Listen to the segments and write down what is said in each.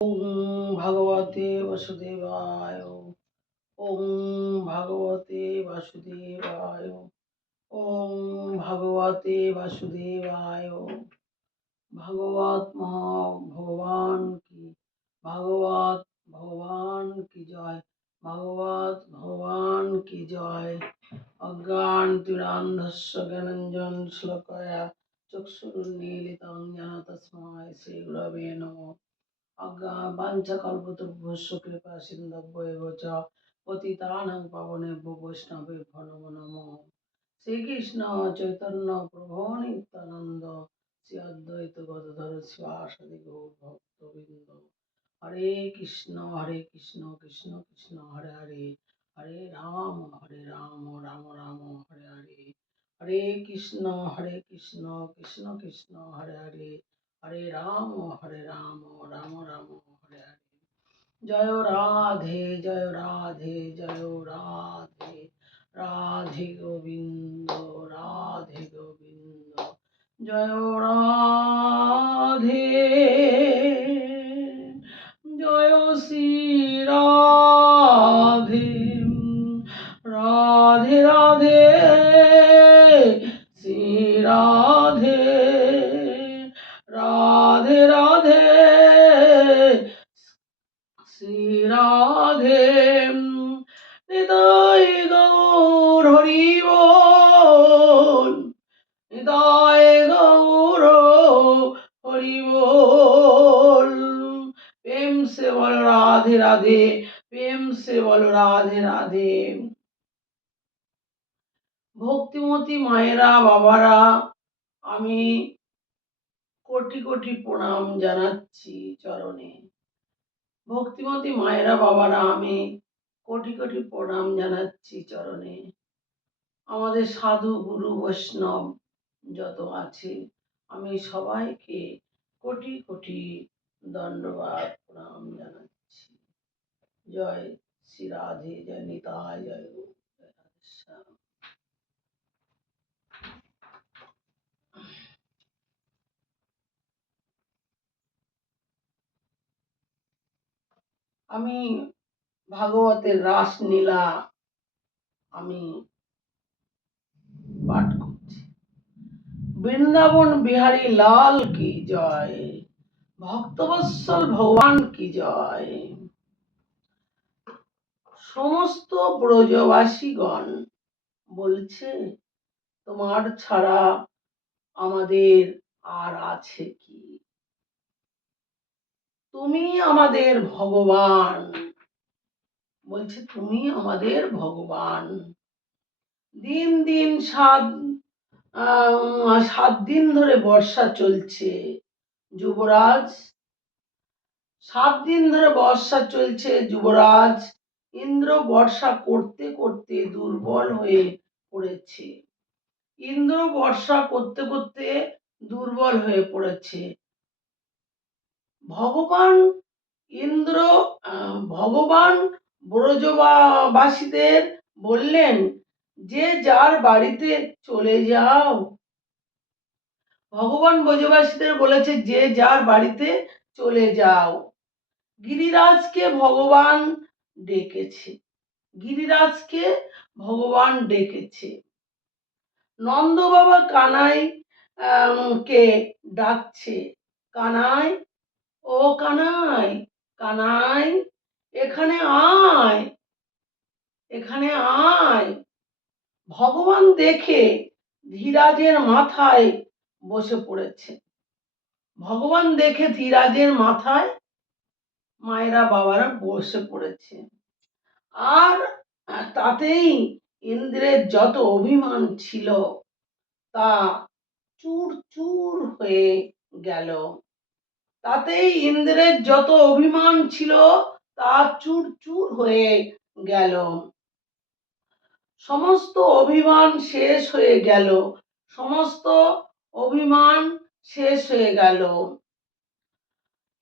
ओम भगवते वसुदेवाय। ओम भगवते वासुदेवाय। ओम भगवते वासुदेवाय। भगवत भगवान की भगवत भगवान की जय। भगवत भगवान की जय। अज्ञान तिरान्धस्य ज्ञानंजन श्लोकया चक्षुरुन्मीलितं येन तस्मै श्री गुरवे नमः। वाञ्छाकल्पतरुभ्यश्च कृपा सिन्धुभ्येव च पतितानां पावनेभ्यो वैष्णवेभ्यो नमो नमः। श्रीकृष्ण चैतन्य प्रभु नित्यानंद श्री अद्वैत गदाधर शिवासादि गौर भक्तवृंद। हरे कृष्ण कृष्ण कृष्ण हरे हरे, हरे राम राम राम हरे हरे। हरे कृष्ण कृष्ण कृष्ण हरे हरे, हरे राम राम राम हरे हरे। जय राधे जय राधे, राधे गोविंद राधे गोविंद। जय राधे जय श्री राधे, राधे राधे श्री राधे, राधे राधे श्री राधे। निताय गौर हरि बोल, निताय गौर हरि बोल। प्रेम से बोलो राधे राधे, प्रेम से बोलो राधे राधे। ভক্তিমতী মায়েরা বাবারা, আমি কোটি কোটি প্রণাম জানাচ্ছি চরণে। ভক্তিমতী মায়েরা বাবারা, আমি কোটি কোটি প্রণাম জানাচ্ছি চরণে। আমাদের সাধু গুরু বৈষ্ণব যত আছে, আমি সবাইকে কোটি কোটি দণ্ডবাদ প্রণাম জানাচ্ছি। জয় শ্রী রাধে, জয় নিতাই, জয় গৌর, জয় রাধেশ্যাম। আমি ভাগবতের রাসলীলা আমি পাঠ করছি। বৃন্দাবন বিহারী লাল কি জয়, ভক্তবৎসল ভগবান কি জয়। সমস্ত ব্রজবাসীগণ বলছে, তোমার ছাড়া আমাদের আর আছে কি? তুমি আমাদের ভগবান, বলছে তুমি আমাদের ভগবান। দিন দিন 7 দিন ধরে বর্ষা চলছে যুবরাজ, 7 দিন ধরে বর্ষা চলছে যুবরাজ। ইন্দ্র বর্ষা করতে করতে দুর্বল হয়ে পড়েছে, ইন্দ্র বর্ষা করতে করতে দুর্বল হয়ে পড়েছে। ভগবান ইন্দ্র ভগবান ব্রজবাসীদের বললেন যে যার বাড়িতে চলে যাও। ভগবান ব্রজবাসীদের বলেছে যে যার বাড়িতে চলে যাও। গিরিরাজকে ভগবান ডেকেছে, গিরিরাজকে ভগবান ডেকেছে। নন্দ বাবা কানাই কে ডাকছে, কানাই ও কানাই, কানাই এখানে আয়, এখানে আয়। ভগবান দেখে ধীরাজের মাথায় বসে পড়েছে। ভগবান দেখে ধীরাজের মাথায় মায়েরা বাবারা বসে পড়েছে। আর তাতেই ইন্দ্রের যত অভিমান ছিল তা চূর চূর হয়ে গেল। তাতেই ইন্দ্রের যত অভিমান ছিল তা চূর চূর হয়ে গেল। সমস্ত অভিমান শেষ হয়ে গেল, সমস্ত অভিমান শেষ হয়ে গেল।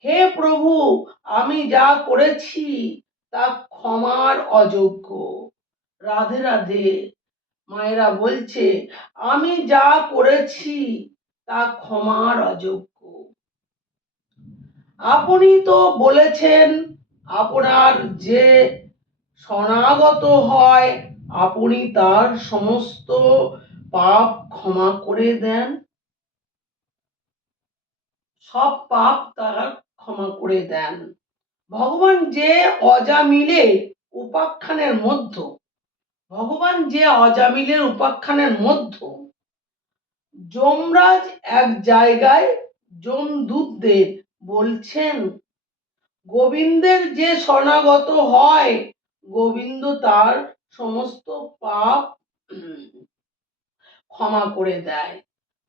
হে প্রভু, আমি যা করেছি তা ক্ষমার অযোগ্য। রাধে রাধে। মায়েরা বলছে আমি যা করেছি তা ক্ষমার অযোগ্য। আপনি তো বলেছেন আপনার যে শরণাগত হয় আপনি তার সমস্ত পাপ ক্ষমা করে দেন, সব পাপ তার ক্ষমা করে দেন। ভগবান যে অজামিলের উপাখ্যানের মধ্য ভগবান যে অজামিলের উপাখ্যানের মধ্য যমরাজ এক জায়গায় যমদূতদের বলছেন, গোবিন্দের যে শরণাগত হয় গোবিন্দ তার সমস্ত পাপ ক্ষমা করে দেয়।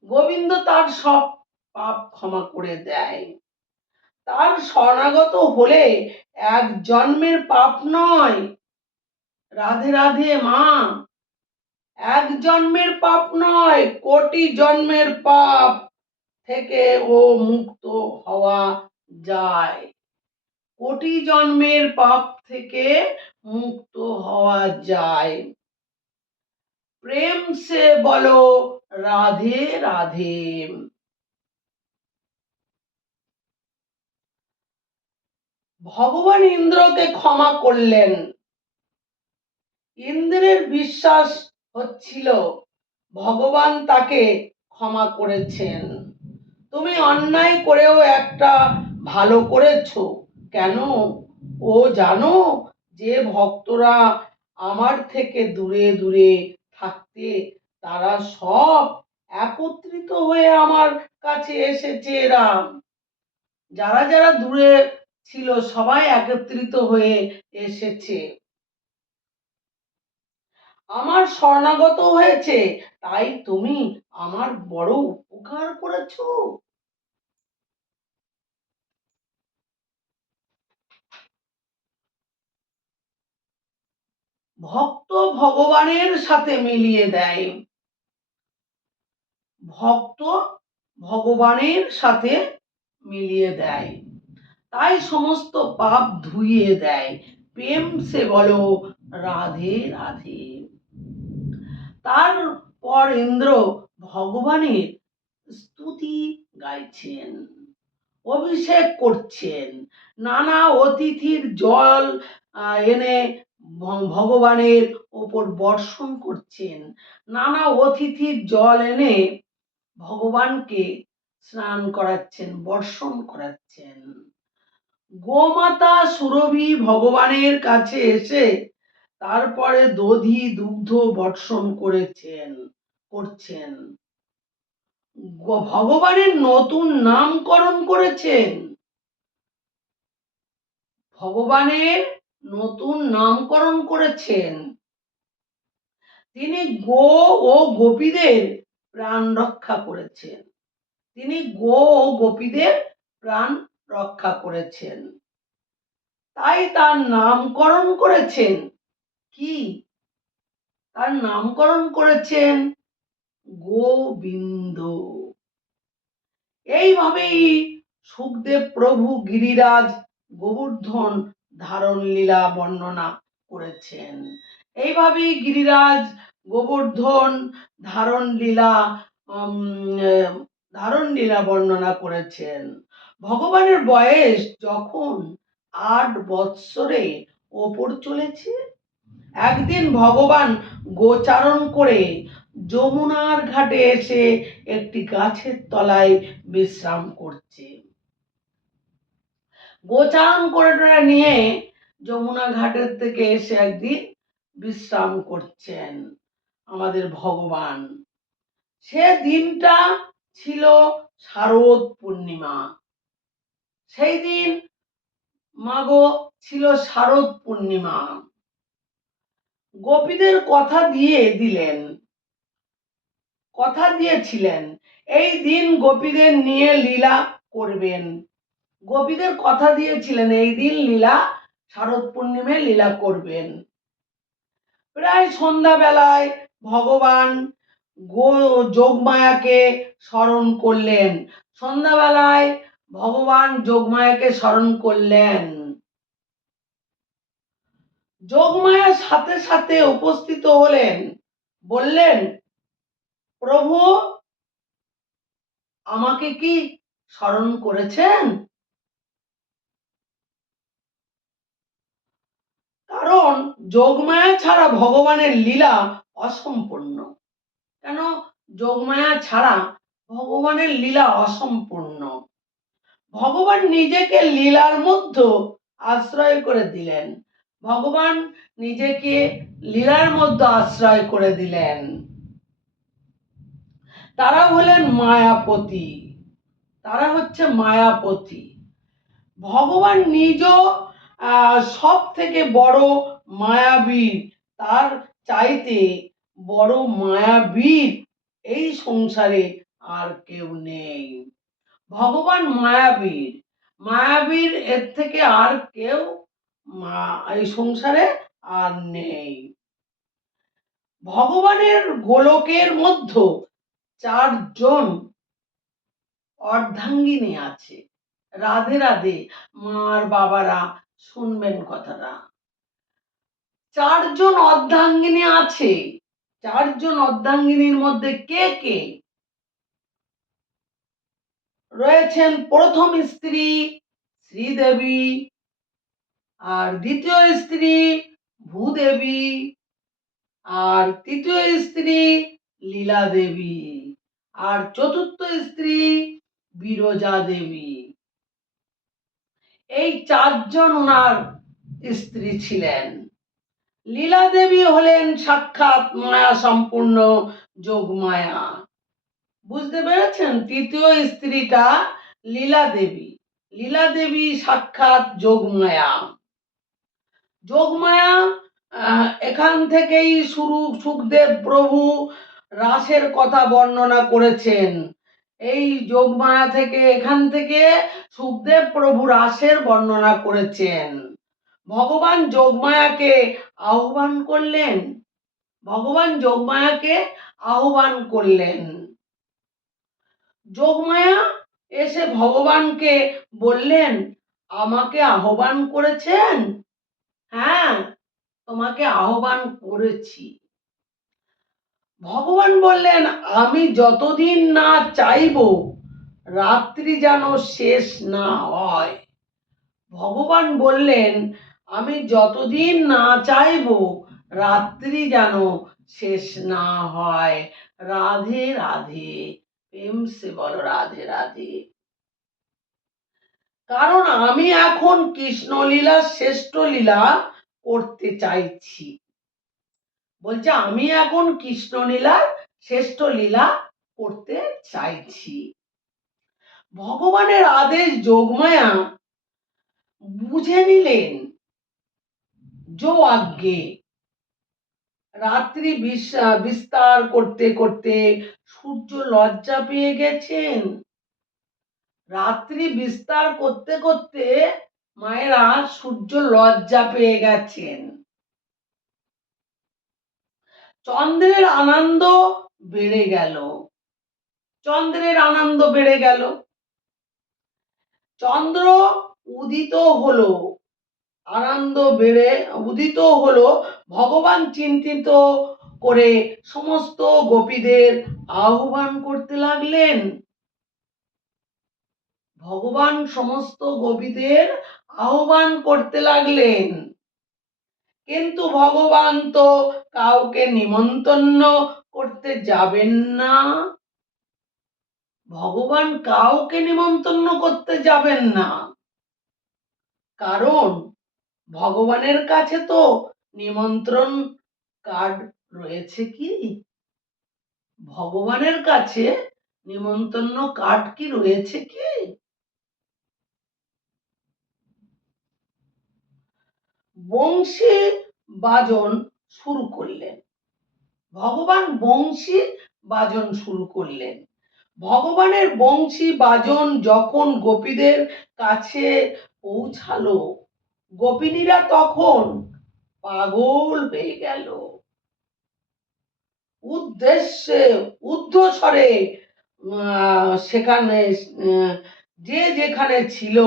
গোবিন্দ তার সব পাপ ক্ষমা করে দেয়। তার শরণাগত হলে এক জন্মের পাপ নয়, রাধে রাধে মা, এক জন্মের পাপ নয়, কোটি জন্মের পাপ থেকে ও মুক্ত হওয়া যায়। কোটি জন্মের পাপ থেকে মুক্ত হওয়া যায়। প্রেম সে বলো রাধে রাধে। ভগবান ইন্দ্রকে ক্ষমা করলেন। ইন্দ্রের বিশ্বাস হচ্ছিল ভগবান তাকে ক্ষমা করেছেন। তুমি অন্যায় করেও একটা ভালো করেছো কেন? ও জানো যে ভক্তরা আমার থেকে দূরে দূরে থাকতে তারা সব একত্রিত হয়ে আমার কাছে এসেছে। রাম, যারা যারা দূরে ছিল সবাই একত্রিত হয়ে এসেছে, আমার শরণাগত হয়েছে, তাই তুমি আমার বড় উপকার করেছো। ভক্ত ভগবানের সাথে মিলিয়ে দেয়, ভক্ত ভগবানের সাথে মিলিয়ে দেয়, তাই সমস্ত পাপ ধুইয়ে দেয়। প্রেম সে বলো রাধে রাধে। তারপর ইন্দ্র ভগবানের স্তুতি গাইছেন, অভিষেক করছেন, নানা অতিথির জল এনে ভগবানের ওপর বর্ষণ করছেন, নানা অতিথির জল এনে ভগবানকে স্নান করাচ্ছেন, বর্ষণ করাচ্ছেন। গোমাতা সুরভি ভগবানের কাছে এসে তারপরে দধি দুগ্ধ বর্ষণ করছেন। ভগবানের নতুন নামকরণ করেছেন, ভগবানের নতুন নামকরণ করেছেন। তিনি গো ও গোপীদের প্রাণ রক্ষা করেছেন, তিনি গো ও গোপীদের প্রাণ রক্ষা করেছেন, তাই তার নামকরণ করেছেন কি? তার নামকরণ করেছেন গোবিন্দ। এইভাবেই সুখদেব প্রভু গিরিরাজ গোবর্ধন ধারণ লীলা বর্ণনা করেছেন। এইভাবেই গিরিরাজ গোবর্ধন ধারণ লীলা বর্ণনা করেছেন। ভগবানের বয়স যখন 8 বৎসরে ওপর চলেছে, একদিন ভগবান গোচারণ করে যমুনার ঘাটে এসে একটি গাছের তলায় বিশ্রাম করছে। গোচারণ করে নিয়ে যমুনা ঘাটের থেকে এসে একদিন বিশ্রাম করছেন আমাদের ভগবান। সে দিনটা ছিল শারদ পূর্ণিমা। সেই দিন মাগো ছিল শারদ পূর্ণিমা। গোপীদের কথা দিয়েছিলেন এই দিন গোপীদের নিয়ে লীলা করবেন। গোপীদের কথা দিয়েছিলেন এই দিন শারদ পূর্ণিমায় লীলা করবেন। প্রায় সন্ধ্যাবেলায় ভগবান যোগমায়াকে স্মরণ করলেন। সন্ধ্যাবেলায় ভগবান যোগমায়াকে স্মরণ করলেন। যোগমায়া সাথে সাথে উপস্থিত হলেন, বললেন, প্রভু আমাকে কি স্মরণ করেছেন? যোগমায়া ছাড়া ভগবানের লীলা অসম্পূর্ণ। কেন যোগমায়া ছাড়া ভগবানের লীলা অসম্পূর্ণ? ভগবান নিজেকে লীলার মধ্যে আশ্রয় করে দিলেন। ভগবান নিজেকে লীলার মধ্যে আশ্রয় করে দিলেন। তারা হলেন মায়াপতি। তারা হচ্ছে মায়াপতি। ভগবান নিজ সব থেকে বড় মায়াবীর। তার চাইতে বড় মায়াবীর এই সংসারে আর কেউ নেই। ভগবান মায়াবীর। মায়াবীর এর থেকে আর কেউ এই সংসারে আর নেই। ভগবানের গোলকের মধ্যে 4 জন অর্ধাঙ্গিনী আছে। রাধে রাধে মার বাবারা শুনবেন কথাটা। 4 জন অর্ধাঙ্গিনী আছে। 4 জন অর্ধাঙ্গিনীর মধ্যে কে কে রয়েছেন? প্রথম স্ত্রী শ্রীদেবী, আর দ্বিতীয় স্ত্রী ভূদেবী, আর তৃতীয় স্ত্রী লীলা দেবী, আর চতুর্থ স্ত্রী বিরজা দেবী। এই 4 জন ওনার স্ত্রী ছিলেন। লীলা দেবী হলেন সাক্ষাৎ মায়া সম্পূর্ণ যোগমায়া। বুঝতে পেরেছেন? তৃতীয় স্ত্রীটা লীলা দেবী। লীলা দেবী সাক্ষাৎ যোগমায়া। যোগমায়া এখান থেকেই শুরু। সুখদেব প্রভু রাসের কথা বর্ণনা করেছেন। এই যোগমায়া থেকে, এখান থেকে সুখদেব প্রভু রাসের বর্ণনা করেছেন। ভগবান যোগমায়াকে আহ্বান করলেন। ভগবান যোগমায়াকে আহ্বান করলেন। যোগমায়া এসে ভগবানকে বললেন, আমাকে আহ্বান করেছেন? হ্যাঁ, তোমাকে আহ্বান করেছি। ভগবান বললেন, আমি যতদিন না চাইব রাত্রি যেন শেষ না হয়। ভগবান বললেন, আমি যতদিন না চাইব রাত্রি যেন শেষ না হয়। রাধে রাধে। প্রেম সে বলো রাধে রাধে। কারণ আমি এখন কৃষ্ণলীলা শ্রেষ্ঠ লীলা করতে চাইছি। বলছে আমি এখন কৃষ্ণলীলার শ্রেষ্ঠ লীলা করতে চাইছি। ভগবানের আদেশ যোগমায়া বুঝে নিলেন। যো আজ্ঞে। রাত্রি বিস্তার করতে করতে সূর্য লজ্জা পেয়ে গেছেন। রাত্রি বিস্তার করতে করতে মায়েরা সূর্য লজ্জা পেয়ে গেছেন। চন্দ্রের আনন্দ বেড়ে গেল। চন্দ্রের আনন্দ বেড়ে গেল। চন্দ্র উদিত হলো, আনন্দ বেড়ে উদিত হলো। ভগবান চিন্তিত করে সমস্ত গোপীদের আহ্বান করতে লাগলেন। ভগবান সমস্ত গোপীদের আহ্বান করতে লাগলেন। কিন্তু ভগবান তো কাউকে নিমন্ত্রণ করতে যাবেন না। ভগবান কাউকে নিমন্ত্রণ করতে যাবেন না। কারণ ভগবানের কাছে তো নিমন্ত্রণ কার্ড রয়েছে কি? ভগবানের কাছে নিমন্ত্রণ কার্ড কি রয়েছে কি? বংশী বাজন শুরু করলেন। ভগবান বংশী বাজন শুরু করলেন। ভগবানের বংশী বাজন যখন গোপীদের কাছে পৌঁছালো, গোপিনীরা তখন পাগল হয়ে গেল। উদ্দেশ্যে ঊর্ধ্বস্বরে সেখানে যে যেখানে ছিল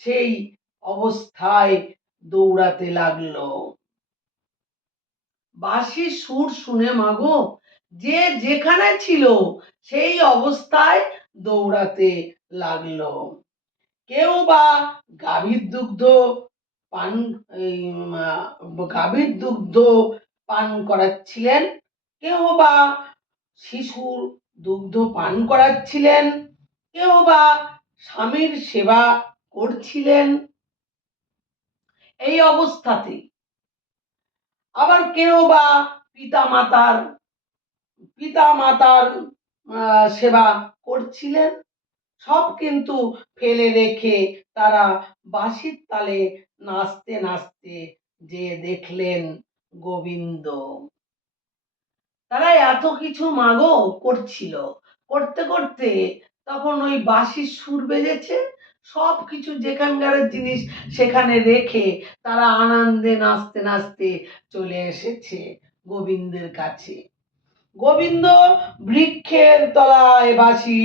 সেই অবস্থায় দৌড়াতে লাগলো। বাঁশির সুর শুনে মাগো যে যেখানে ছিল সেই অবস্থায় দৌড়াতে লাগলো। কেউ বা গাভীর দুগ্ধ পান এই গাভীর দুগ্ধ পান করাচ্ছিলেন, কেউ বা শিশুর দুগ্ধ পান করাচ্ছিলেন, কেউ বা স্বামীর সেবা করছিলেন। এই অবস্থাতে আবার কেউ বা পিতামাতার পিতামাতার সেবা করছিলেন। সব কিন্তু ফেলে রেখে তারা বাঁশির তালে নাচতে নাচতে যে দেখলেন গোবিন্দ। তারা এত কিছু মাগো করছিল, করতে করতে তখন ওই বাঁশির সুর বেজেছে, সব কিছু যেখানকার জিনিস সেখানে রেখে তারা আনন্দে নাচতে নাচতে চলে এসেছে গোবিন্দের কাছে। গোবিন্দ বৃক্ষের তলায় বাঁশি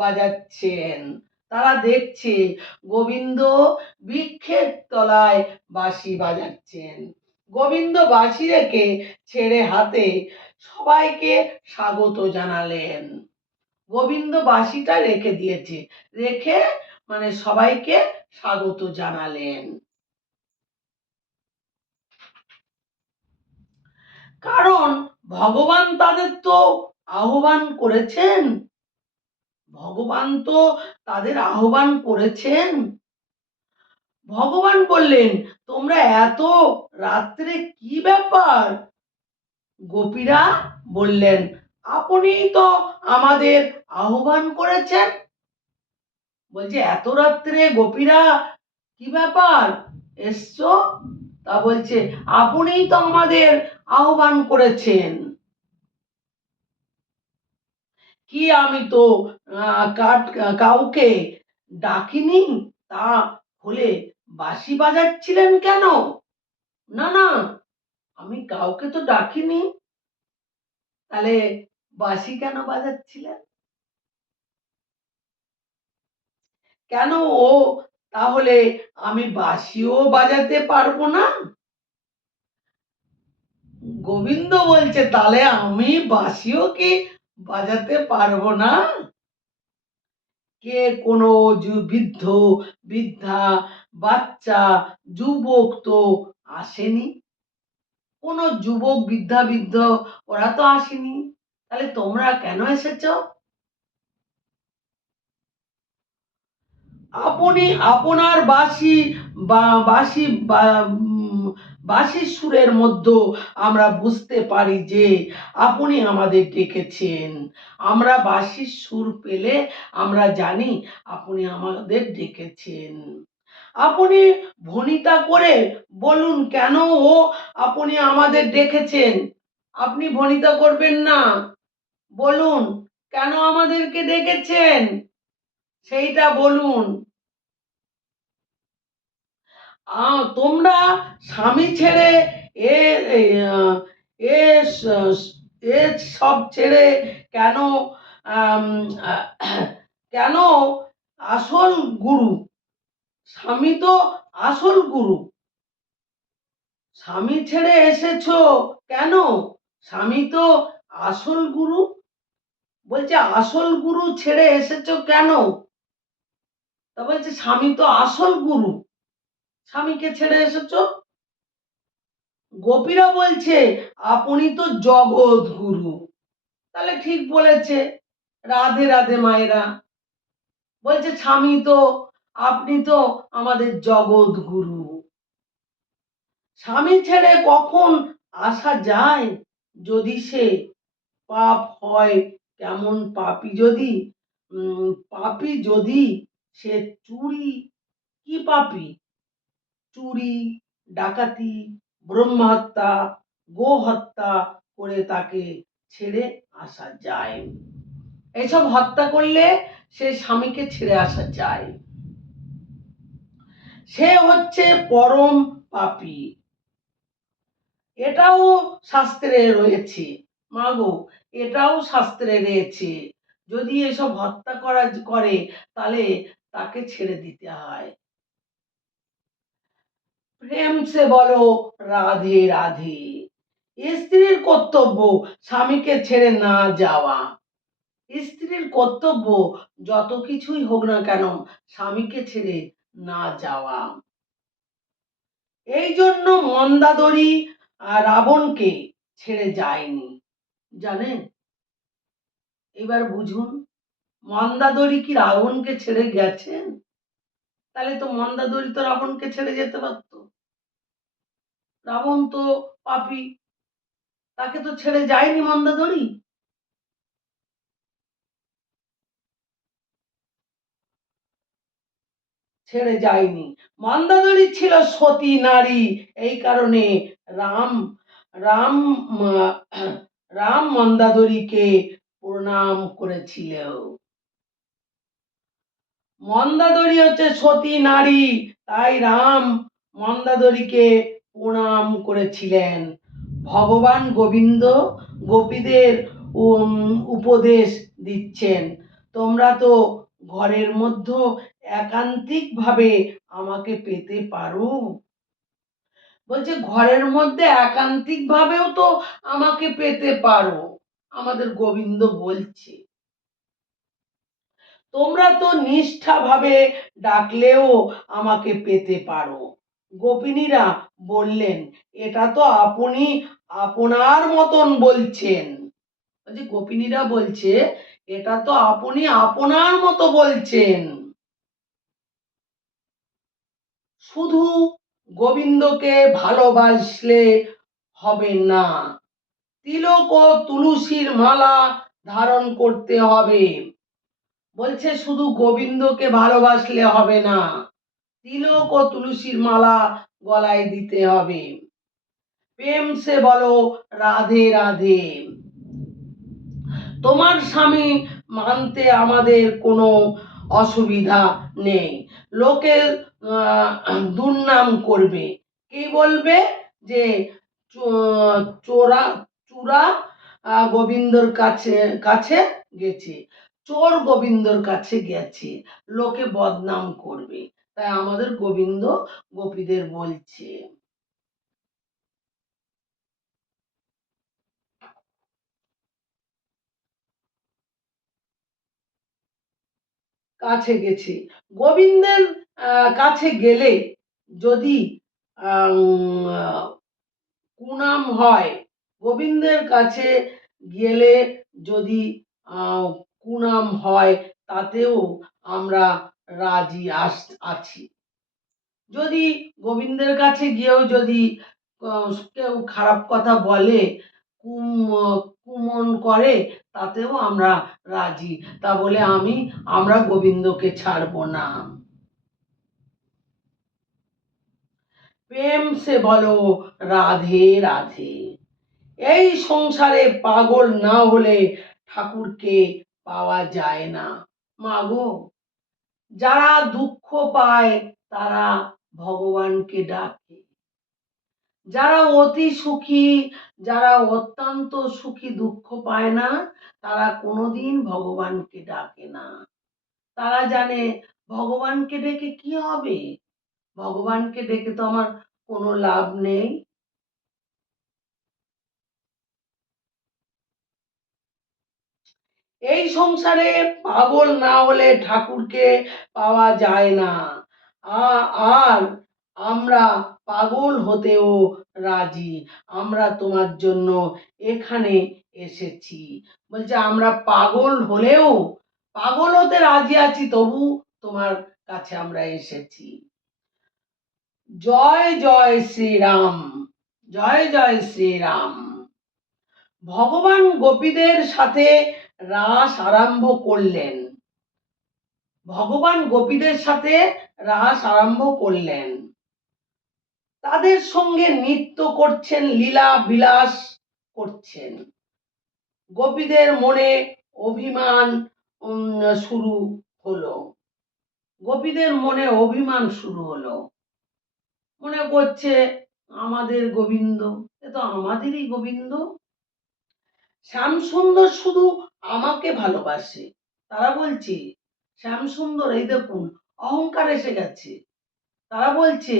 বাজাচ্ছেন। তারা দেখছে গোবিন্দ বৃক্ষের তলায় বাঁশি বাজাচ্ছেন। গোবিন্দ বাঁশি রেখে ছেড়ে হাতে সবাইকে স্বাগত জানালেন। গোবিন্দ বাঁশিটা রেখে দিয়েছে, রেখে মানে সবাইকে স্বাগত জানালেন। কারণ ভগবান তাদের তো আহ্বান করেছেন, ভগবান তো তাদের আহ্বান করেছেন। ভগবান বললেন, তোমরা এত রাত্রে কি ব্যাপার? গোপীরা বললেন, আপনিই তো আমাদের আহ্বান করেছেন। বলছে, এত রাত্রে গোপীরা কি ব্যাপার এসছো? তা বলছে, আপনিই তো আমাদের আহ্বান করেছেন। কি আমি তো কাউকে ডাকিনি, তা হলে বাঁশি বাজাচ্ছিলেন কেন? না না, আমি কাউকে তো ডাকিনি, তাহলে বাঁশি কেন বাজাচ্ছিলেন? কেন ও তাহলে আমি বাঁশিও বাজাতে পারবো না? গোবিন্দ বলছে, তাহলে আমি বাঁশিও কি বাজাতে পারবো না? কে কোনো বৃদ্ধ বৃদ্ধা বাচ্চা যুবক তো আসেনি, কোনো যুবক বৃদ্ধা বৃদ্ধ ওরা তো আসেনি, তাহলে তোমরা কেন এসেছো? আপনি আপনার বাঁশি বা বাঁশি বাঁশির সুরের মধ্যে আমরা বুঝতে পারি যে আপনি আমাদের ডেকেছেন। আমরা বাঁশির সুর পেলে আমরা জানি আপনি আমাদের ডেকেছেন। আপনি ভনিতা করে বলুন কেন ও আপনি আমাদের ডেকেছেন? আপনি ভনিতা করবেন না, বলুন কেন আমাদেরকে ডেকেছেন সেইটা বলুন। তোমরা স্বামী ছেড়ে এ এ এ সব ছেড়ে কেন কেন আসল গুরু, স্বামী তো আসল গুরু, স্বামী ছেড়ে এসেছো কেন? স্বামী তো আসল গুরু। বলছে, আসল গুরু ছেড়ে এসেছো কেন? তা বলছে, স্বামী তো আসল গুরু, স্বামীকে ছেড়ে এসেছো। গোপীরা বলছে, আপনি তো জগৎ গুরু। তাহলে ঠিক বলেছে, রাধে রাধে মায়েরা। বলছে, স্বামী তো আপনি তো আমাদের জগৎ গুরু। স্বামী ছেড়ে কখন আসা যায়? যদি সে পাপ হয়, কেমন পাপী যদি পাপী যদি সে চুরি, কি পাপী? চুরি, ডাকাতি, ব্রহ্মহত্যা, গোহত্যা করে তাকে ছেড়ে আসা যায়। এসব হত্যা করলে সে স্বামীকে ছেড়ে আসা যায়। সে হচ্ছে পরম পাপী। এটাও শাস্ত্রে রয়েছে, মাগো, এটাও শাস্ত্রে রয়েছে। যদি এসব হত্যা করে তাহলে তাকে ছেড়ে দিতে হয়। প্রেম সে বলো রাধে রাধে। স্ত্রীর কর্তব্য স্বামীকে ছেড়ে না যাওয়া। স্ত্রীর কর্তব্য যত কিছুই হোক না কেন স্বামীকে ছেড়ে না যাওয়া। এই জন্য মন্দাদরি রাবণকে ছেড়ে যায়নি, জানেন? এবার বুঝুন, মন্দাদরি কি রাবণকে ছেড়ে গেছেন? তাহলে তো মন্দাদরি তো রাবণকে ছেড়ে যেতে পারত। রাবণ তো পাপী, তাকে তো ছেড়ে যায়নি মন্দাদরি। ছেড়ে যায়নি। মন্দাদরি ছিল সতী নারী, এই কারণে রাম রাম রাম মন্দাদরিকে প্রণাম করেছিল। মন্দাদরি হচ্ছে সতী নারী, তাই রাম মন্দাদরিকে প্রণাম করেছিলেন। ভগবান গোবিন্দ গোপীদের উপদেশ দিচ্ছেন, তোমরা তো ঘরের মধ্যে একান্তিক ভাবে আমাকে পেতে পারো। বলছে ঘরের মধ্যে একান্তিক ভাবেও তো আমাকে পেতে পারো, আমাদের গোবিন্দ বলছে। তোমরা তো নিষ্ঠা ভাবে ডাকলেও আমাকে পেতে পারো। গোপিনীরা বললেন, এটা তো আপনি আপনার মতন বলছেন। গোপিনীরা বলছে, এটা তো আপনি আপনার মতো বলছেন। শুধু গোবিন্দকে ভালোবাসলে হবে না, তিলক ও তুলসীর মালা ধারণ করতে হবে। বলছে শুধু গোবিন্দকে ভালোবাসলে হবে না, তিলক ও তুলসীর মালা গলায় দিতে হবে। প্রেম সে বলো রাধে রাধে। তোমার স্বামী মানতে আমাদের কোনো অসুবিধা নেই। লোকে দুর্নাম করবে, কি বলবে? যে চোরা চূড়া গোবিন্দর কাছে কাছে গেছে, চোর গোবিন্দর কাছে গেছে, লোকে বদনাম করবে। তাই আমাদের গোবিন্দ গোপীদের বলছে। কাছে গেছে, গোবিন্দের কাছে গেলে যদি কুনাম হয়, গোবিন্দের কাছে গেলে যদি কুনাম হয়, তাতেও আমরা রাজি আছি। যদি গোবিন্দের কাছে গিয়েও যদি কেউ খারাপ কথা বলে, কুমন করে, তাতেও আমরা রাজি। তা বলে আমরা গোবিন্দকে ছাড়বো না। প্রেম সে বলো রাধে রাধে। এই সংসারে পাগল না হলে ঠাকুরকে পাওয়া যায় না। মাগো, যারা দুঃখ পায় তারা ভগবানকে ডাকে, যারা অতি সুখী, যারা অত্যন্ত সুখী, দুঃখ পায় না, তারা কোনোদিন ভগবানকে ডাকে না। তারা জানে ভগবানকে ডেকে কি হবে, ভগবানকে ডেকে তো আমার কোনো লাভ নেই। এই সংসারে পাগল না হলে ঠাকুরকে পাওয়া যায় না। আর আমরা পাগল হতেও রাজি, আমরা তোমার জন্য এখানে এসেছি। বলছে আমরা পাগল হলেও, পাগল হতে রাজি আছি, তবু তোমার কাছে আমরা এসেছি। জয় জয় শ্রীরাম, জয় জয় শ্রীরাম। ভগবান গোপীদের সাথে রাস আরম্ভ করলেন, ভগবান গোপীদের সাথে রাস আরম্ভ করলেন, তাদের সঙ্গে নৃত্য করছেন, লীলা বিলাস করছেন। গোপীদের মনে অভিমান শুরু হলো, গোপীদের মনে অভিমান শুরু হলো। মনে করছে আমাদের গোবিন্দ, এ তো আমাদেরই গোবিন্দ। শ্যামসুন্দর শুধু আমাকে ভালোবাসে। তারা বলছে শ্যামসুন্দর, এই দেখুন অহংকার এসে গেছে। তারা বলছে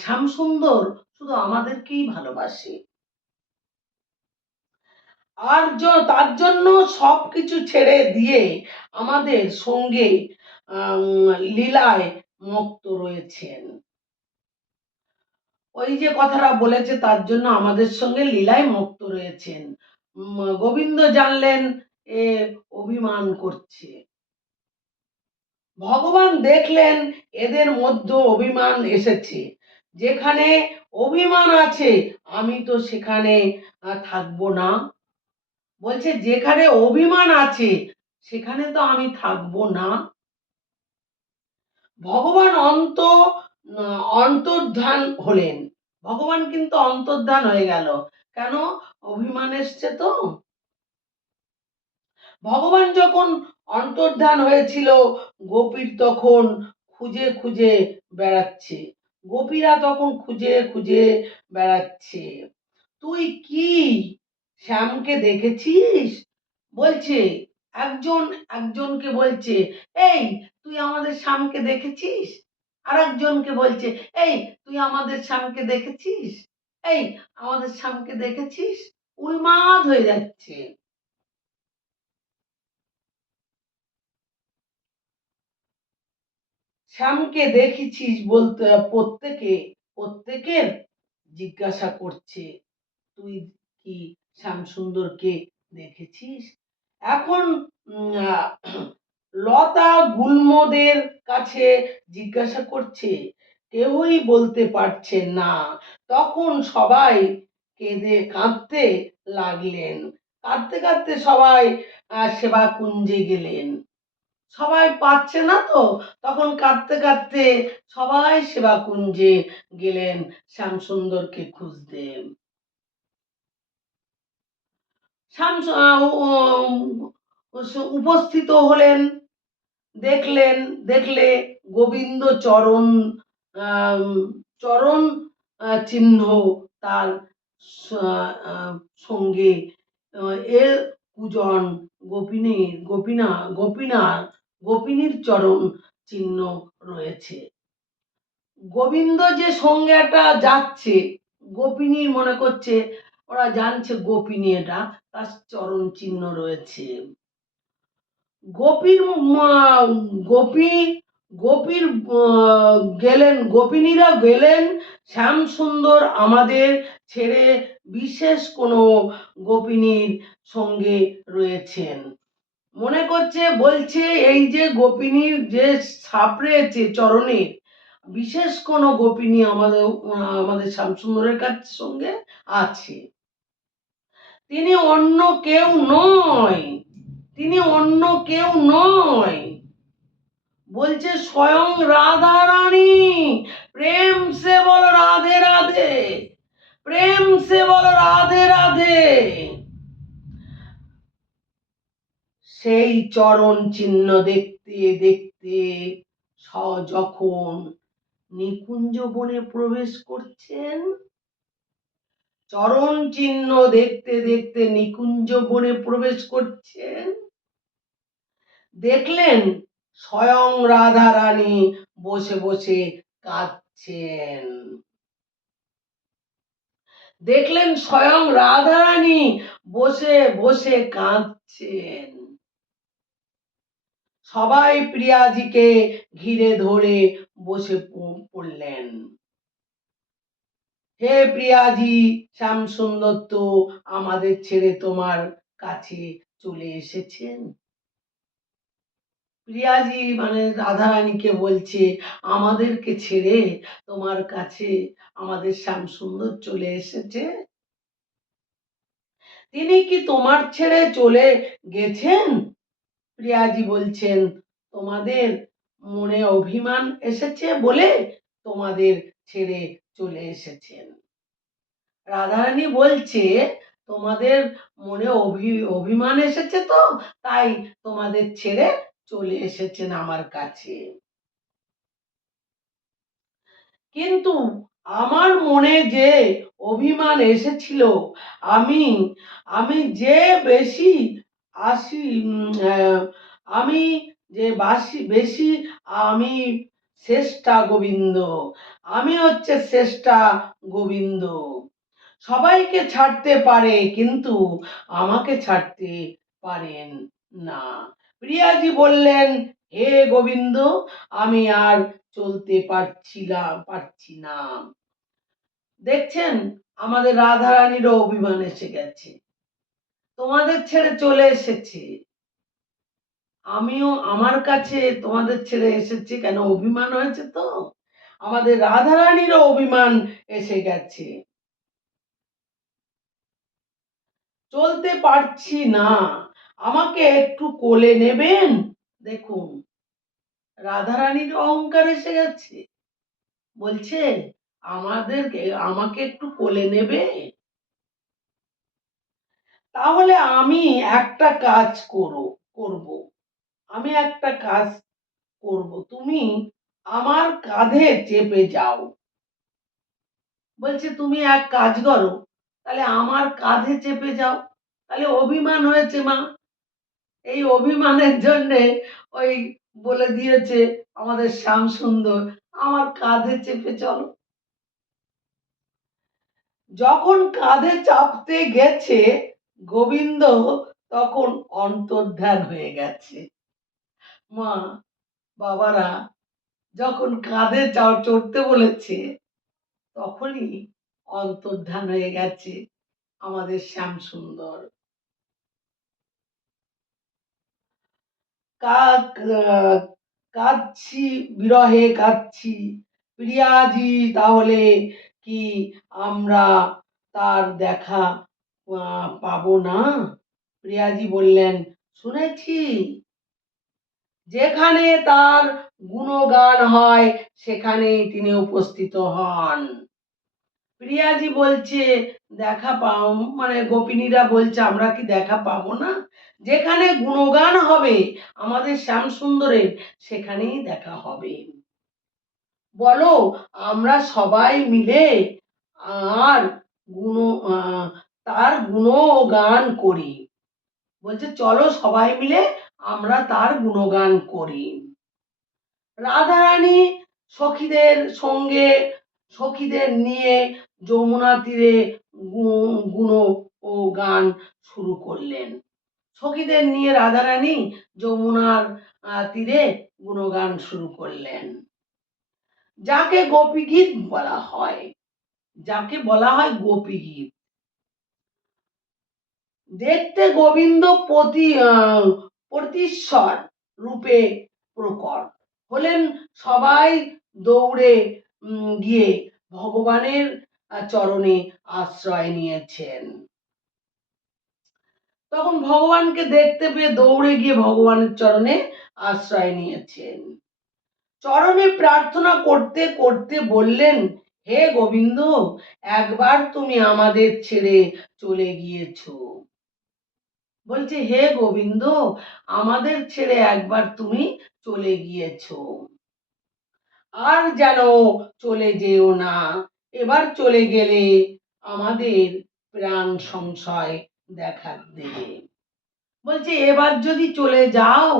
শ্যামসুন্দর শুধু আমাদেরকেই ভালোবাসে, আর তার জন্য সবকিছু ছেড়ে দিয়ে আমাদের সঙ্গে লীলায় মত্ত রয়েছেন। ওই যে কথাটা বলেছে তার জন্য আমাদের সঙ্গে লীলায় মত্ত রয়েছেন। গোবিন্দ জানলেন এ অভিমান করছে। ভগবান দেখলেন এদের মধ্যে অভিমান এসেছে, যেখানে অভিমান আছে আমি তো সেখানে থাকবো না। বলছে যেখানে অভিমান আছে সেখানে তো আমি থাকবো না। ভগবান অন্তর্ধান হলেন। ভগবান কিন্তু অন্তর্ধান হয়ে গেল। কেন? অভিমান এসছে তো। ভগবান যখন অন্তর্ধান হয়েছিল, গোপীর তখন খুঁজে খুঁজে বেড়াচ্ছে। গোপীরা তখন খুঁজে খুঁজে বেড়াচ্ছে। তুই কি শ্যামকে দেখেছিস? বলছে একজন একজনকে বলছে, এই তুই আমাদের শ্যামকে দেখেছিস? আর একজনকে বলছে, এই তুই আমাদের শ্যামকে দেখেছিস? এই আমাদের শ্যামকে দেখেছিস? উন্মাদ হয়ে যাচ্ছে। শ্যামকে দেখেছিস বলতে প্রত্যেকের জিজ্ঞাসা করছে, তুই কি শ্যামসুন্দরকে দেখেছিস? এখন লতা গুল্মদের কাছে জিজ্ঞাসা করছে, কেউই বলতে পারছে না। তখন সবাই কাঁদতে লাগলেন। কাঁদতে কাঁদতে সবাই সেবা কুঞ্জে গেলেন। সবাই পাচ্ছে না তো, তখন কাঁদতে কাঁদতে সবাই সেবা কুঞ্জে গেলেন শ্যামসুন্দরকে খুঁজতে। উপস্থিত হলেন, দেখলেন, দেখলে গোবিন্দ চরণ চরণ চিহ্ন তার সঙ্গে এর পূজন গোপিনীর চরণ চিহ্ন রয়েছে। গোবিন্দ যে সঙ্গে একটা যাচ্ছে, গোপিনী মনে করছে ওরা জানছে গোপিনী, এটা তার চরণ চিহ্ন রয়েছে। গোপীর গোপী গোপীর গোপিনীরা গেলেন শ্যামসুন্দর আমাদের ছেড়ে বিশেষ কোনো গোপিনীর সঙ্গে রয়েছেন। মনে করছে, বলছে এই যে গোপিনীর যে ছাপ রয়েছে চরণে, বিশেষ কোনো গোপিনী আমাদের শ্যামসুন্দরের কাছে সঙ্গে আছে। তিনি অন্য কেউ নয়, তিনি অন্য কেউ নয়। বলছে স্বয়ং রাধা রানী। প্রেম সে বলো রাধে রাধে, প্রেম সে বলো রাধে রাধে। সেই চরণ চিহ্ন দেখতে দেখতে যখন নিকুঞ্জ বনে প্রবেশ করছেন, চরণ চিহ্ন দেখতে দেখতে নিকুঞ্জ বনে প্রবেশ করছেন, দেখলেন স্বয়ং রাধা রানী বসে বসে কাঁদছেন। দেখলেন স্বয়ং রাধা রানী বসে বসে কাঁদছেন। সবাই প্রিয়াজিকে ঘিরে ধরে বসে পড়লেন। হে প্রিয়াজি, শ্যামসুন্দর তো আমাদের ছেড়ে তোমার কাছে চলে এসেছেন। প্রিয়াজি মানে রাধারানীকে বলছে, আমাদেরকে ছেড়ে তোমার কাছে আমাদের শ্যামসুন্দর চলে এসেছে। তিনি কি তোমার ছেড়ে চলে গেছেন? প্রিয়াজি বলছেন, তোমাদের মনে অভিমান এসেছে বলে তোমাদের ছেড়ে চলে এসেছেন। রাধারানী বলছে, তোমাদের মনে অভিমান এসেছে তো, তাই তোমাদের ছেড়ে চলে এসেছেন আমার কাছে। কিন্তু আমার মনে যে অভিমান এসেছিল, আমি আমি যে বেশি আসি আমি যে বেশি আমি শ্রেষ্ঠা গোবিন্দ, আমি হচ্ছে শ্রেষ্ঠা গোবিন্দ। সবাইকে ছাড়তে পারে কিন্তু আমাকে ছাড়তে পারেন না। প্রিয়াজি বললেন, হে গোবিন্দ, আমি আর চলতে পারছি না। দেখছেন আমাদের রাধারানীরও অভিমান এসে গেছে, তোমাদের ছেড়ে চলে এসেছে, আমিও আমার কাছে তোমাদের ছেড়ে এসেছি কেন, অভিমান হয়েছে তো, আমাদের রাধারানীরও অভিমান এসে গেছে, চলতে পারছি না, আমাকে একটু কোলে নেবেন। দেখুন রাধারানীর অহংকার এসে গেছে, বলছে আমাকে একটু কোলে নেবে। তাহলে আমি একটা কাজ করব, আমি একটা কাজ করব, তুমি আমার কাঁধে চেপে যাও। বলছে তুমি এক কাজ করো, তাহলে আমার কাঁধে চেপে যাও। তাহলে অভিমান হয়েছে মা, এই অভিমানের জন্যে ওই বলে দিয়েছে আমাদের শ্যামসুন্দর, আমার কাঁধে চেপে চলো। যখন কাঁধে চাপতে গেছে গোবিন্দ, তখন অন্তর্ধান হয়ে গেছে। মা বাবারা যখন কাঁধে চড়তে বলেছে, তখনই অন্তর্ধান হয়ে গেছে আমাদের শ্যামসুন্দর। কাঁদছি, বিরহে কাঁদছি প্রিয়াজি, তাহলে কি আমরা তার দেখা পাবো না? প্রিয়াজি বললেন, শুনেছি যেখানে তার গুণগান হয় সেখানেই তিনি উপস্থিত হন। প্রিয়াজি বলছে দেখা পাও, মানে গোপিনীরা বলছে আমরা কি দেখা পাবো না? যেখানে গুণগান হবে আমাদের শ্যামসুন্দরের সেখানেই দেখা হবে। বলো আমরা সবাই মিলে আর গুণ তার গুণগান করি। বলছে চলো সবাই মিলে আমরা তার গুণগান করি। রাধারানী সখীদের সঙ্গে, সখীদের নিয়ে যমুনা তীরে গুণ ও গান শুরু করলেন। সখীদের নিয়ে রাধারানী যমুনার তীরে গুণগান শুরু করলেন, যাকে গোপী গীত বলা হয়, যাকে বলা হয় গোপী গীত। দেখতে গোবিন্দ প্রতিশ্বর রূপে প্রকট হলেন, সবাই দৌড়ে গিয়ে ভগবানের চরণে আশ্রয় নিয়েছেন। তখন ভগবানকে দেখতে পেয়ে দৌড়ে গিয়ে ভগবানের চরণে আশ্রয় নিয়েছেন। চরণে প্রার্থনা করতে করতে বললেন, হে গোবিন্দ, একবার তুমি আমাদের ছেড়ে চলে গিয়েছো। বলছে হে গোবিন্দ, আমাদের ছেড়ে একবার তুমি চলে গিয়েছো, আর যেন চলে যেও না, এবার চলে গেলে আমাদের প্রাণ সংশয় দেখা দেবে। বলছে এবার যদি চলে যাও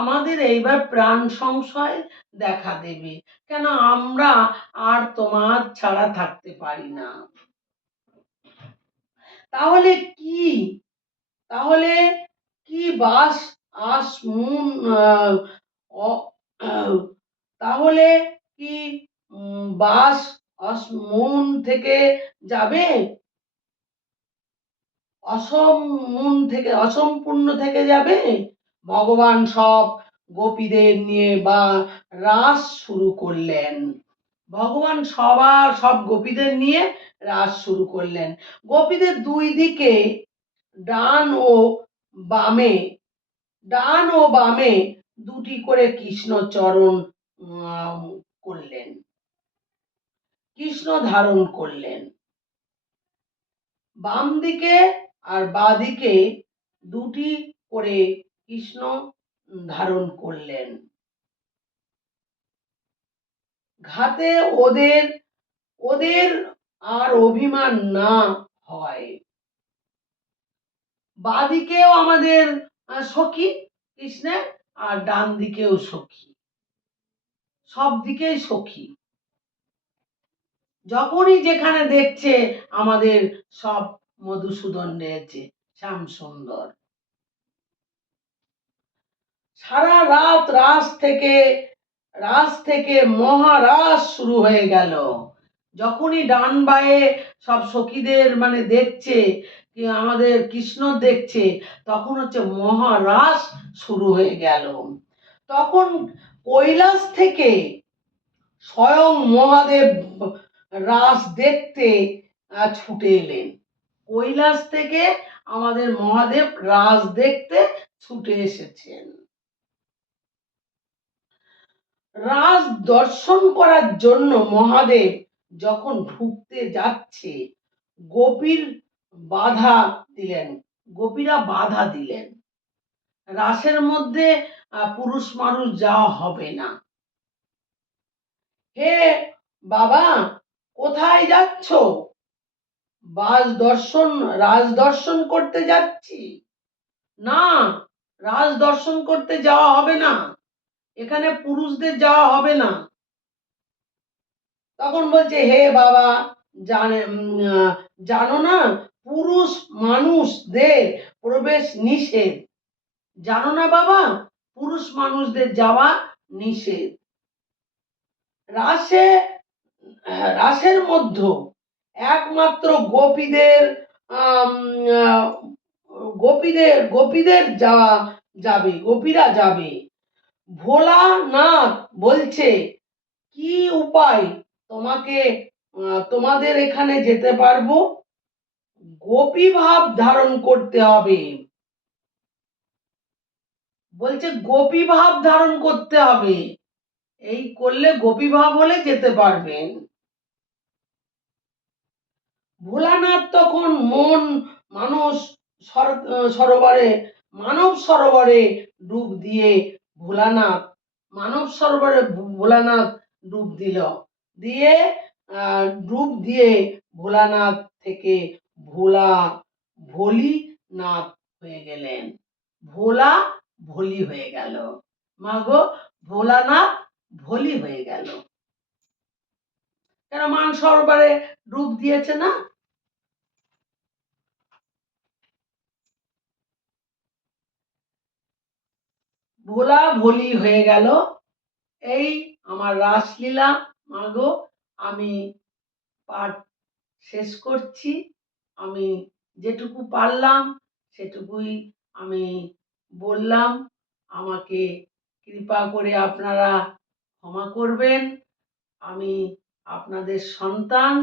আমাদের এইবার প্রাণ সংশয় দেখা দেবে, কেন আমরা আর তোমার ছাড়া থাকতে পারি না। তাহলে কি, তাহলে কি বাস আস মুন তাহলে কি বাস মন থেকে যাবে, অসম্পূর্ণ থেকে যাবে। ভগবান সব গোপীদের নিয়ে বা রাস শুরু করলেন। ভগবান সব গোপীদের নিয়ে রাস শুরু করলেন। গোপীদের দুই দিকে ডান ও বামে, ডান ও বামে দুটি করে কৃষ্ণ চরণ করলেন, কৃষ্ণ ধারণ করলেন। বাম দিকে আর বাঁ দিকে দুটি করে কৃষ্ণ ধারণ করলেন। ঘাতে ওদের ওদের আর অভিমান না হয়। বাঁ দিকেও আমাদের সখী কৃষ্ণের, আর ডান দিকেও সখী, সব দিকেই সখী। যখনই যেখানে দেখছে আমাদের সব মধুসূদন রয়েছে, শ্যাম সুন্দর। সারা রাত রাস থেকে মহারাস শুরু হয়ে গেল। যখনই ডান বায়ে সব সখীদের মানে দেখছে, আমাদের কৃষ্ণ দেখছে, তখন হচ্ছে মহারাস শুরু হয়ে গেল। তখন কৈলাস থেকে স্বয়ং মহাদেব রাস দেখতে ছুটে এলেন। কৈলাস থেকে আমাদের মহাদেব রাস দেখতে ছুটে এসেছেন। রাস দর্শন করার জন্য মহাদেব যখন ঢুকতে যাচ্ছে, গোপীর বাধা দিলেন, গোপীরা বাধা দিলেন, রাসের মধ্যে পুরুষ মানুষ যাওয়া হবে না। হে বাবা, কোথায় যাচ্ছ? রাজ দর্শন করতে যাচ্ছি। না, রাজ দর্শন করতে যাওয়া হবে না, এখানে পুরুষদের যাওয়া হবে না। তখন বলছে, হে বাবা, জানো না পুরুষ মানুষদের প্রবেশ নিষেধ? জানো না বাবা, পুরুষ মানুষদের যাওয়া নিষেধ। রাসের মধ্যে একমাত্র গোপীদের যাওয়া যাবে, গোপীরা যাবে। ভোলানাথ বলছে, কি উপায় তোমাদের এখানে যেতে পারবো? গোপী ভাব ধারণ করতে হবে। বলছে গোপী ভাব ধারণ করতে হবে, এই করলে গোপী ভাব হলে যেতে পারবেন। ভোলানাথ তখন মানব সরোবরে ডুব দিয়ে ভোলানাথ ডুব দিল, ভোলানাথ থেকে ভোলিনাথ হয়ে গেলেন। ভোলা ভোলি হয়ে গেল, মাগো ভোলানাথ ভোলি হয়ে গেল। কেন? মান সরোবরে ডুব দিয়েছে না। ভোলা ভোলি হয়ে গেল। এই আমার রাসলীলা। মাগো, আমি পাঠ শেষ করছি। আমি যেটুকু পারলাম সেটুকুই আমি বললাম। আমাকে কৃপা করে আপনারা ক্ষমা করবেন। আমি আপনাদের সন্তান,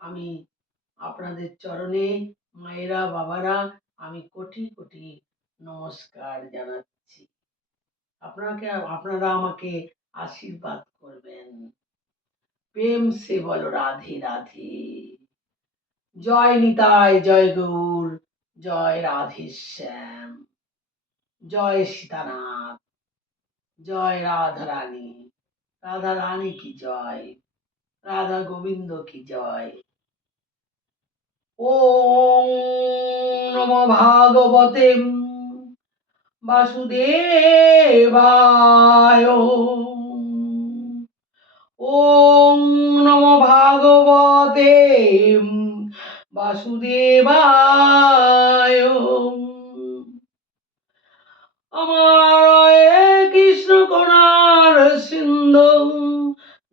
আমি আপনাদের চরণে মায়েরা বাবারা আমি কোটি কোটি নমস্কার জানাচ্ছি। আপনারা আমাকে আশীর্বাদ করবেন। প্রেম সে বলো রাধে রাধে। জয় নিতাই, জয় গৌর, জয় রাধে শ্যাম, জয় সীতানাথ, জয় রাধা রানী। রাধা রানী কি জয়, রাধা গোবিন্দ কি জয়। ওম নমো ভাগবতে বাসুদেবায়। ওম নমো ভাগবতে বাসুদেবায়। আমার কৃষ্ণ করুণার সিন্ধু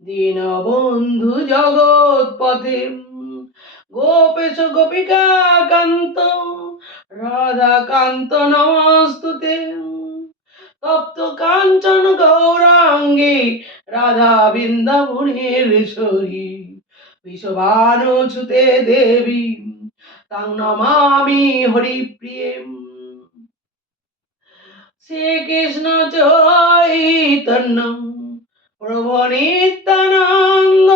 দীনবন্ধু জগৎপতে গোপেশ গোপিকা কান্ত রাধাকান্ত নমস্তুতে। তপ্ত কাঞ্চন গৌরাঙ্গী রাধা বৃন্দাবনেশ্বরী বিশ্বভানুসুতে দেবী তাং নমামি হরিপ্রিয়ে। শ্রীকৃষ্ণ চৈতন্য প্রভু নিত্যানন্দ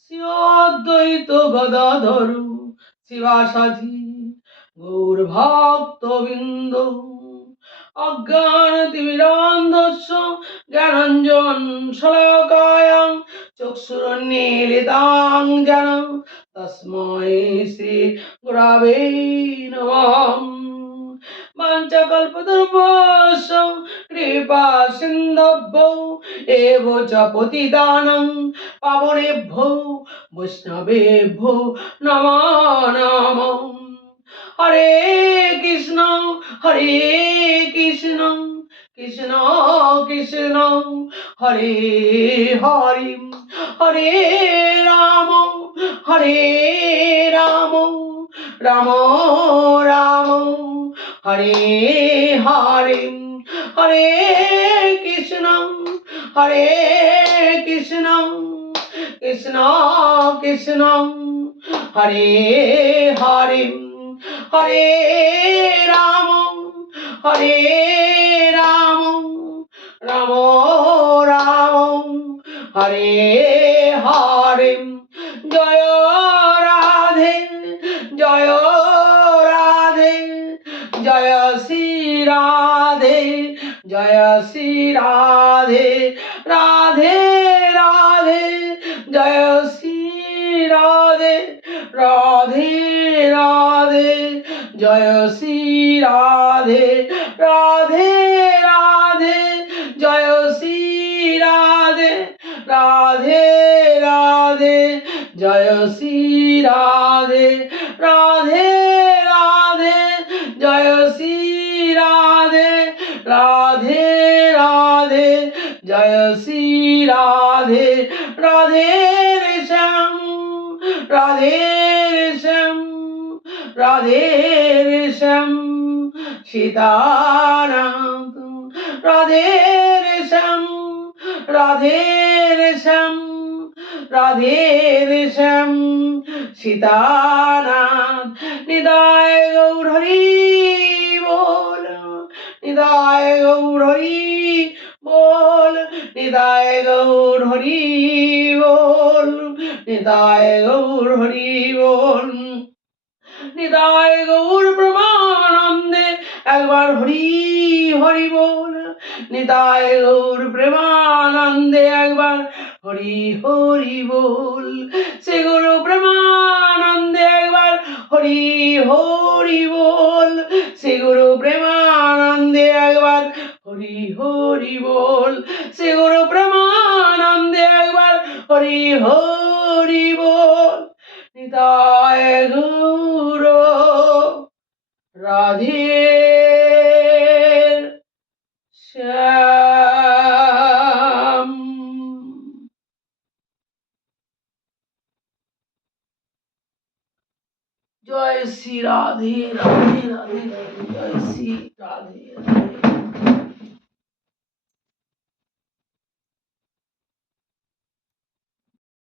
শ্রী অদ্বৈত গদাধর শিবাসাদি গৌর ভক্তবৃন্দ। অজ্ঞানতিমিরান্ধস্য জ্ঞানাঞ্জন শলাকায়াং চক্ষুরুন্মীলিতাং যেন তস্मै শ্রী গুরবে নমঃ। বাঞ্ছাকল্পতরুভ্যশ্চ কৃপা সিন্ধুভ্যো এব চ পতিতানাং পাবনেভ্যো বৈষ্ণবেভ্যো নমো নমঃ। হরে কৃষ্ণ কৃষ্ণ কৃষ্ণ হরে হরে, হরে রাম হরে রাম রাম রাম হরে হরে হরে কৃষ্ণ হরে কৃষ্ণ কৃষ্ণ কৃষ্ণ হরে হরে হরে রাম হরে রাম রাম রাম হরে হরে জয় রাধে জয় রাধে জয় শ্রী রাধে জয় শ্রী রাধে রাধে রাধে জয় শ্রী রাধে রাধে রাধে জয় শ্রী রাধে রাধে রাধে জয় শ্রী রাধে রাধে রাধে জয় শ্রী রাধে রাধে রাধে জয় শ্রী রাধে রাধে রাধে জয় শ্রী রাধে রাধে শ্যাম রাধে শ্যাম রাধে শ্যাম সীতারাম রাধে শ্যাম রাধে শ্যাম রাধে শ্যাম সীতানাথ নিতাই গৌর হরি বল নিতাই গৌর হরি বল নিতাই গৌর হরি বল নিতাই গৌর হরি বল নিতাই গৌর প্রেমানন্দে একবার হরি হরি বল নিতাই গৌর প্রেমানন্দে একবার হরি হরি বল শ্রী গুরু প্রেমানন্দে একবার হরি হরি বল শ্রী গুরু প্রেমানন্দে একবার হরি হরি বল শ্রী গুরু প্রেমানন্দে একবার হরি হরি বল নিতাই গৌর রাধে শ্যাম। জয় শ্রী রাধে রাধে রাধে জয় শ্রী রাধে রাধে।